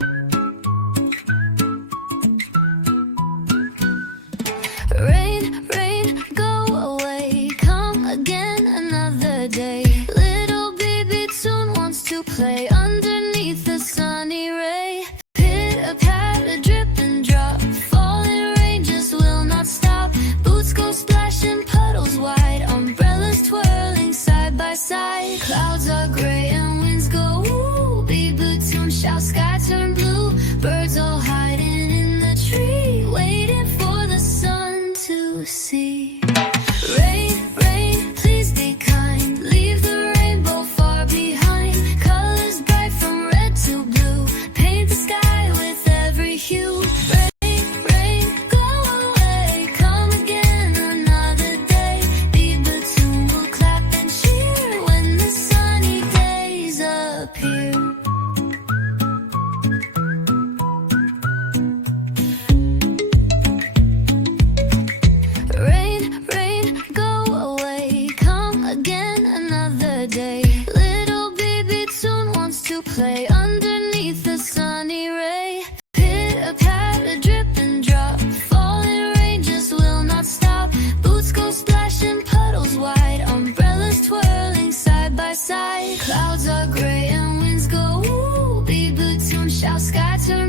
Rain, rain, go away, come again another day. Little Bebitoon wants to play underneath the sunny ray. Pitter-patter, drip and drop, falling rain just will not stop. Boots go splashing, puddles wide, umbrellas twirling side by side. Clouds are gray and winds go woo. Bebitoon shouts, sky turn blue. Birds all hiding in the tree, waiting for the sun to see. Rain, rain, please be kind, leave the rainbow far behind. Colors bright from red to blue, paint the sky with every hue. Rain, rain, go away, come again another day. Bebitoon will clap and cheer when the sunny days appear. Rain, rain, go away, come again another day. Little Bebitoon wants to play underneath the sunny ray. Pitter-patter, drip and drop, falling rain just will not stop. Boots go splashing, puddles wide, umbrellas twirling side by side. Clouds are gray and winds go woo. Bebitoon shouts, sky turn